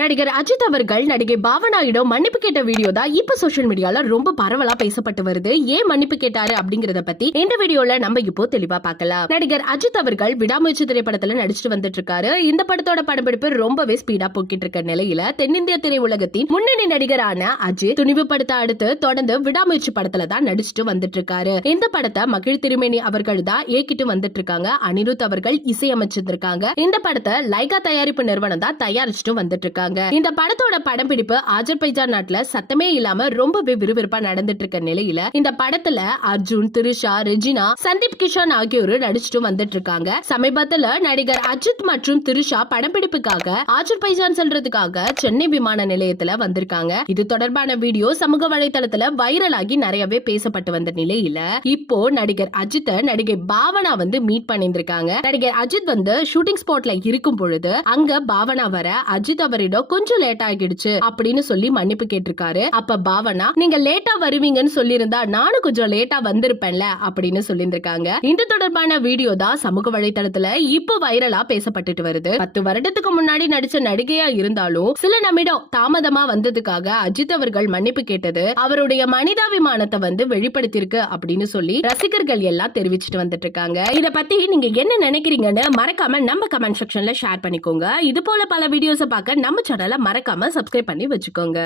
நடிகர் அஜித் அவர்கள் நடிகை பாவனாயிடம் மன்னிப்பு கேட்ட வீடியோ தான் இப்ப சோஷியல் மீடியால ரொம்ப பரவலா பேசப்பட்டு வருது. ஏன் மன்னிப்பு கேட்டாரு அப்படிங்கறத பத்தி இந்த வீடியோல நம்ம இப்போ தெளிவா பார்க்கலாம். நடிகர் அஜித் அவர்கள் விடாமுயற்சி திரைப்படத்துல நடிச்சிட்டு வந்துட்டு இருக்காரு. இந்த படத்தோட படப்பிடிப்பு ரொம்பவே ஸ்பீடா போக்கிட்டு இருக்க நிலையில தென்னிந்திய திரையுலகத்தின் முன்னணி நடிகரான அஜித் துணிவு படத்தை அடுத்து தொடர்ந்து விடாமுயற்சி படத்துல தான் நடிச்சிட்டு வந்துட்டு இருக்காரு. இந்த படத்தை மகிழ் திருமேனி அவர்கள் தான் இயக்கிட்டு வந்துட்டு இருக்காங்க. அனிருத் அவர்கள் இசையமைச்சிருக்காங்க இந்த படத்தை லைகா தயாரிப்பு நிறுவனம் தான் தயாரிச்சுட்டு வந்துட்டு இருக்காங்க. இந்த படத்தோட படப்பிடிப்பு அஜர்பைஜான் நாட்டுல சத்தமே இல்லாம ரொம்பவே விறுவிறுப்பா நடந்துட்டு இருக்க நிலையில இந்த படத்துல அர்ஜுன் திரிஷா ரெஜினா சந்தீப் கிஷன் ஆகியோர் நடிச்சிட்டு வந்துட்டு இருக்காங்க சமீபத்துல நடிகர் அஜித் மற்றும் திரிஷா படப்பிடிப்புக்காக அஜர்பைஜான் செல்றதுக்காக சென்னை விமான நிலையத்துல வந்திருக்காங்க. இது தொடர்பான வீடியோ சமூக வலைதளத்துல வைரலாகி நிறையவே பேசப்பட்டு வந்த நிலையில இப்போ நடிகர் அஜித்தை நடிகை பாவனா வந்து மீட் பண்ணியிருந்திருக்காங்க. நடிகர் அஜித் வந்து ஷூட்டிங் ஸ்பாட்ல இருக்கும் பொழுது அங்க பாவனா வர அஜித் அவரிடம் கொஞ்சம் லேட் ஆகிடுச்சு அப்படின்னு சொல்லி மன்னிப்பு கேட்டிருக்காரு. அப்ப பாவனா நீங்க லேட்டா வருவீங்கன்னு சொல்லியிருந்தா நானும் கொஞ்சம் லேட்டா வந்திருப்பேன்ல அப்படின்னு சொல்லியிருந்திருக்காங்க. இந்த தொடர்பான வீடியோ தான் சமூக வலைதளத்துல இப்போ வைரலா பேசப்பட்டுட்டு வருது. பத்து வருடத்துக்கு முன்னாடி நடிச்ச நடிகையா இருந்தாலும் சில நம்மிடம் தாமதமா வந்ததுக்காக அஜித் அவர்கள் மன்னிப்பு கேட்டது அவருடைய மனிதாபிமானத்தை வந்து வெளிப்படுத்தியிருக்கு அப்படின்னு சொல்லி ரசிகர்கள் எல்லாம் தெரிவிச்சுட்டு வந்துட்டு இருக்காங்க இத பத்தி நீங்க என்ன நினைக்கிறீங்கன்னு மறக்காம நம்ம கமெண்ட் செக்ஷன்ல ஷேர் பண்ணிக்கோங்க. இது போல பல வீடியோஸை பார்க்க நம்ம நம்ம சேனலை மறக்காம சப்ஸ்கிரைப் பண்ணி வச்சுக்கோங்க.